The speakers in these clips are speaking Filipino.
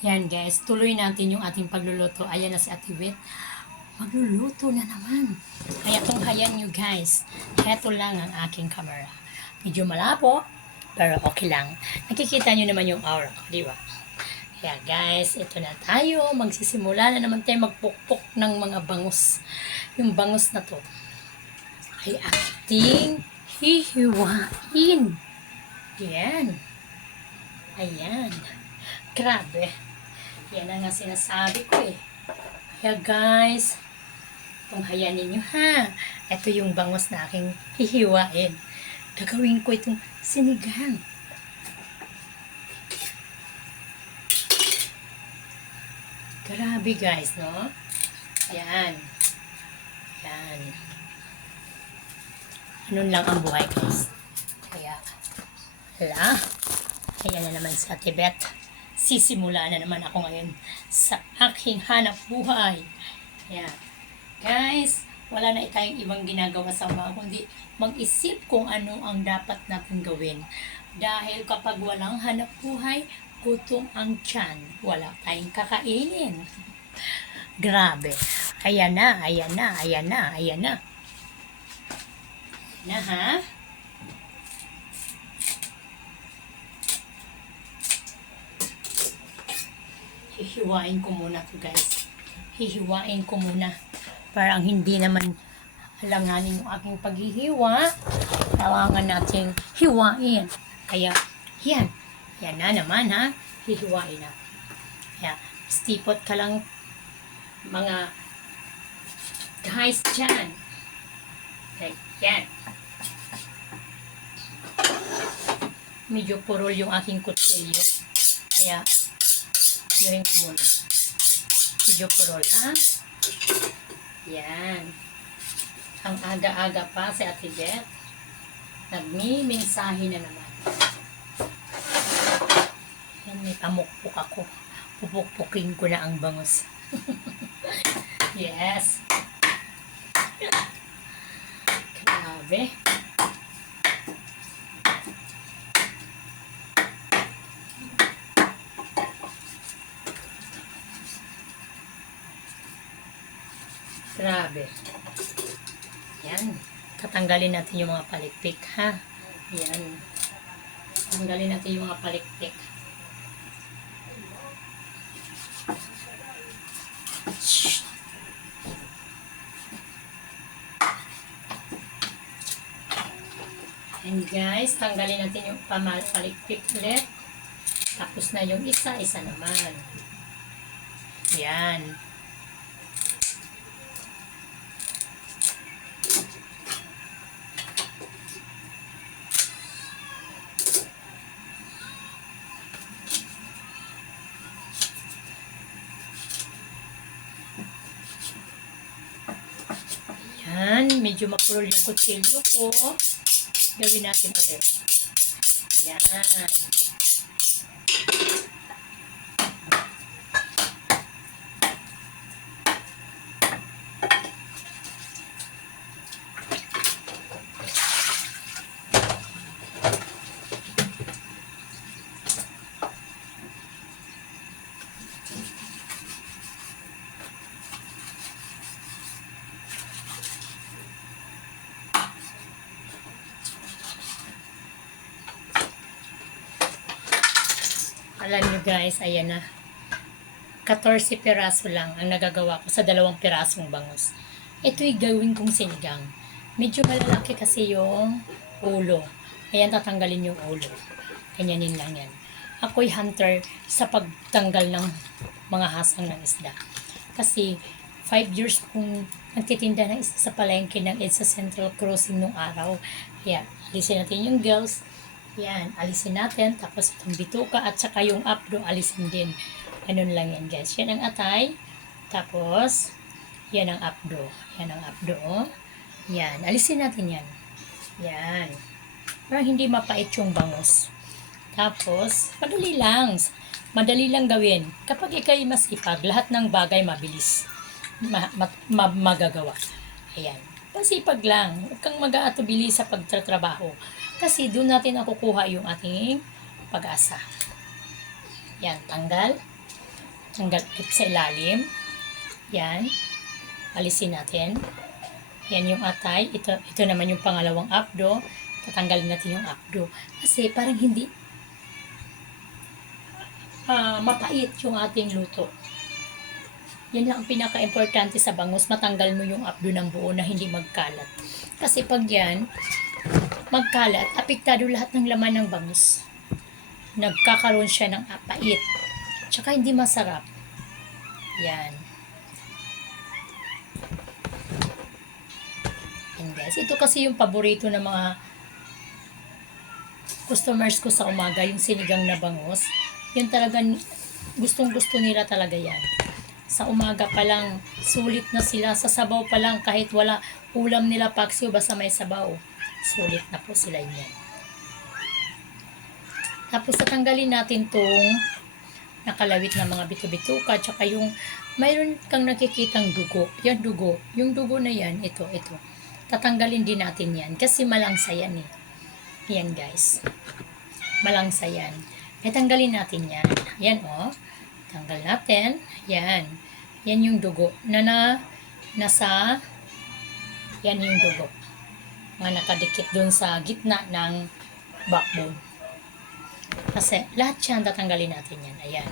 Yan guys, tuloy natin yung ating pagluluto. Ayan na si Ate Wet. Magluluto na naman. Kaya tunghayan nyo guys. Heto lang ang aking camera. Medyo malabo, pero okay lang. Nakikita nyo naman yung aura ko, di ba? Kaya guys, ito na tayo. Magsisimula na naman tayo magpukpok ng mga bangus. Yung bangus na to ay ating hihiwain. Yan. Ayan. Grabe. Yan ang nga sinasabi ko eh. Kaya guys, tunghayan ninyo ha. Ito yung bangus na aking hihiwain. Gagawin ko itong sinigang. Grabe guys, no? Ayan. Ayan. Ganun lang ang buhay guys. Kaya, hala. Ayan na naman si Ate Beth. Sisimula na naman ako ngayon sa aking hanap buhay. Ayan. Guys, wala na tayong ibang ginagawa sa mga kundi mag-isip kung ano ang dapat natin gawin. Dahil kapag walang hanap buhay, gutom ang tiyan. Wala tayong kakainin. Grabe. Ayan na, ayan na, ayan na, ayan na. Ayan na ha. Hihiwain ko muna to guys. Hihiwain ko muna. Parang hindi naman alanganin yung aking paghihiwa. Kailangan nating hiwain. Kaya, yan. Yan na naman ha. Hihiwain na. Kaya, stipot ka lang mga guys dyan. Okay, yan. Medyo purol yung aking kutsilyo. Kaya, gawin ko muna. Medyo purol, ha? Yan. Ang aga-aga pa si Ate Beth. Nagmimensahe na naman. Yan, may pamukpok ako. Pupukpukin ko na ang bangus. Yes. Grabe. Grabe. Yan. Tatanggalin natin yung mga palikpik, ha? Yan. Tanggalin natin yung mga palikpik. Shhh. And guys, tanggalin natin yung palikpik ulit. Tapos na yung isa-isa naman. Yan. Yan, medyo mapurol yung kutsilyo ko. Gawin natin ulit. Yan. Alam nyo guys, ayan na. 14 piraso lang ang nagagawa ko sa 2 pirasong bangus. Ito'y gawin kong sinigang. Medyo malalaki kasi yung ulo. Ayan, tatanggalin yung ulo. Ganyanin lang yan. Ako'y hunter sa pagtanggal ng mga hasang ng isda. Kasi 5 years kong nagtitinda ng isda sa palengke ng EDSA Central Crossing nung araw. Kaya, alisin natin yung gills. Yan, alisin natin. Tapos itong bituka at saka yung abdo, alisin din. Ganun lang yan guys. Yan ang atay. Tapos, yan ang abdo. Yan ang abdo. Yan, alisin natin yan. Yan. Parang hindi mapait yung bangus. Tapos, madali lang. Madali lang gawin. Kapag ikay masipag, lahat ng bagay mabilis. Magagawa. Ayan. Pasipag lang. Huwag kang mag-aatubili sa pagtatrabaho. Kasi doon natin nakukuha yung ating pag-asa. Yan, tanggal. Tanggal sa ilalim. Yan. Alisin natin. Yan yung atay. Ito naman yung pangalawang abdo. Tatanggalin natin yung abdo. Kasi parang hindi mapait yung ating luto. Yan lang ang pinaka-importante sa bangus. Matanggal mo yung abdo ng buo na hindi magkalat. Kasi pag yan, magkalat, apektado lahat ng laman ng bangus. Nagkakaroon siya ng apait. Tsaka hindi masarap. Yan. Yan guys. Ito kasi yung paborito ng mga customers ko sa umaga, yung sinigang na bangus. Yan talagang gustong-gusto nila talaga yan. Sa umaga pa lang, sulit na sila. Sa sabaw pa lang, kahit wala ulam nila paksiw, basta may sabaw. Sulit na po sila yan. Tapos tatanggalin natin tong nakalawit na mga bito-bituka, tsaka yung mayroon kang nakikitang dugo. Yan dugo. Yung dugo na yan, ito. Tatanggalin din natin yan kasi malangsa yan eh. Yan guys. Malangsa yan. Tanggalin natin yan. Yan Tanggal natin. Yan. Yan yung dugo na nasa yan yung dugo. Mga nakadikit dun sa gitna ng backbone. Kasi lahat yan tatanggalin natin yan. Ayan.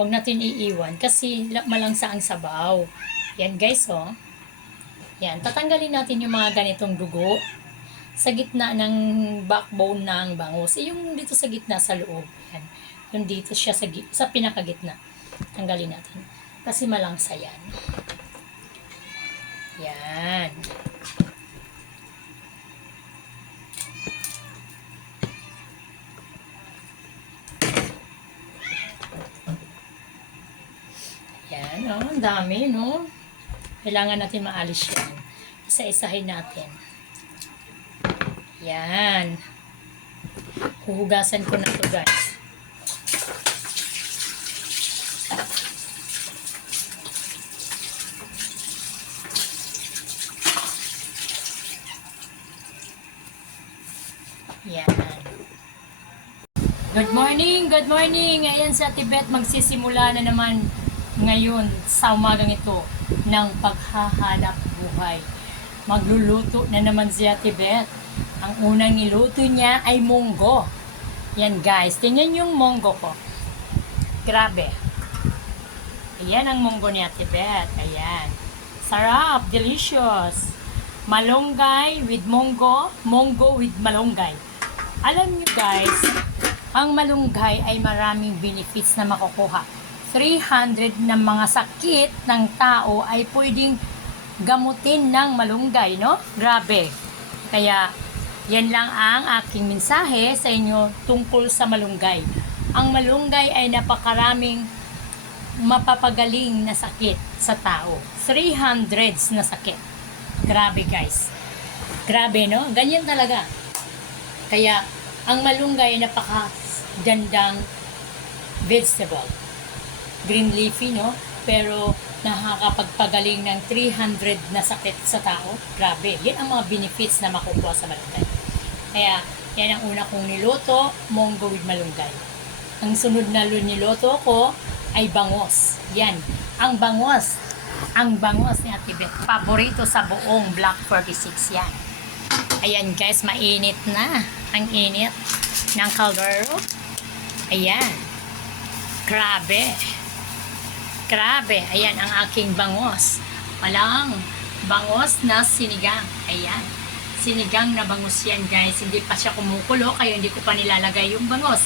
Huwag natin iiwan kasi malangsa ang sabaw. Yan guys Yan. Tatanggalin natin yung mga ganitong dugo sa gitna ng backbone ng bangus. Yung dito sa gitna sa loob. Yan. Yung dito siya sa pinakagitna. Tanggalin natin. Kasi malangsa yan. Yan. Yan, ang dami, no? Kailangan natin maalis yan. Isa-isahin natin. Yan. Huhugasan ko na to guys. Yan. Good morning, good morning. Ayan sa Tibet, magsisimula na naman ngayon sa umagang ito ng paghahanap buhay. Magluluto na naman siya Tibet. Ang unang niluto niya ay munggo. Yan guys, tingnan yung munggo ko. Grabe. Ayan ang munggo niya Tibet. Ayan. Sarap, delicious. Malunggay with munggo, munggo with malunggay. Alam niyo guys, ang malunggay ay maraming benefits na makukuha. 300 ng mga sakit ng tao ay pwedeng gamutin ng malunggay, no? Grabe. Kaya, yan lang ang aking mensahe sa inyo tungkol sa malunggay. Ang malunggay ay napakaraming mapapagaling na sakit sa tao. 300s na sakit. Grabe guys. Grabe, no? Ganyan talaga. Kaya, ang malunggay ay napakagandang vegetable. Green leafy, no? Pero nakakapagpagaling ng 300 na sakit sa tao. Grabe. Yan ang mga benefits na makukuha sa malunggay. Kaya, yan ang una kong niluto, munggo with malunggay. Ang sunod na niluto ko ay bangos. Yan. Ang bangos. Ang bangos ni Ate Beth. Paborito sa buong Block 46 yan. Ayan guys, mainit na. Ang init ng kaldero. Ayan. Grabe. Grabe. Ayan ang aking bangos. Walang bangos na sinigang. Ayan. Sinigang na bangus yan guys. Hindi pa siya kumukulo kaya hindi ko pa nilalagay yung bangos.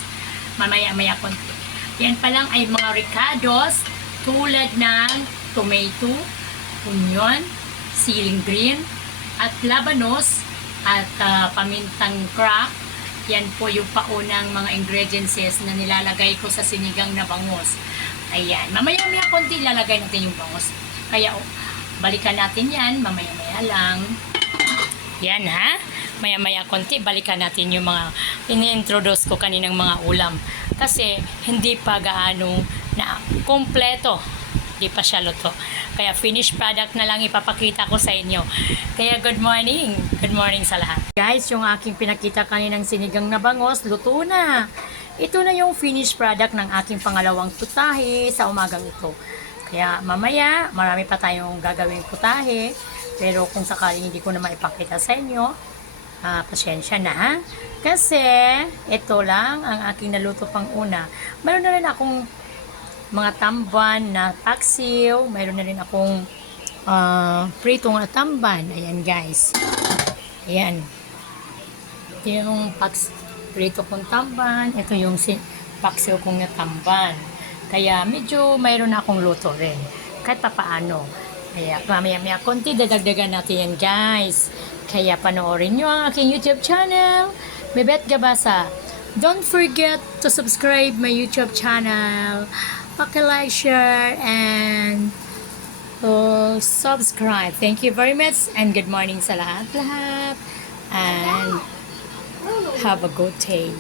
Mamaya-maya konti. Yan pa lang ay mga ricados tulad ng tomato, onion, siling green, at labanos, at pamintang crack. Yan po yung paunang mga ingredients na nilalagay ko sa sinigang na bangus. Ayan. Mamaya-maya konti ilalagay natin yung bangus. Kaya balikan natin yan. Mamaya-maya lang. Yan ha. Maya-maya konti balikan natin yung mga ini-introduce ko kaninang mga ulam. Kasi hindi pa gaano na kompleto. Hindi pa siya luto. Kaya finished product na lang ipapakita ko sa inyo. Kaya good morning. Good morning sa lahat. Guys, yung aking pinakita kaninang sinigang na bangos, luto na. ito na yung finished product ng aking pangalawang putahe sa umagang ito. Kaya mamaya, marami pa tayong gagawing putahe. Pero kung sakaling hindi ko na maipakita sa inyo, pasensya na ha. Kasi, ito lang ang aking naluto pang una. Mayroon na rin akong mga tamban na paksiw. Mayroon na rin akong pritong na tamban. Ayan guys. Ayan. Ito yung prito kong tamban. Ito yung paksiw kong natamban. Kaya medyo mayroon akong luto rin. Kahit pa paano. Kaya mamaya konti dadagdagan natin yan guys. Kaya panoorin nyo ang aking YouTube channel. Bebet Gabasa. Don't forget to subscribe my YouTube channel. Paki-like, share, and subscribe. Thank you very much and good morning sa lahat-lahat. And have a good day.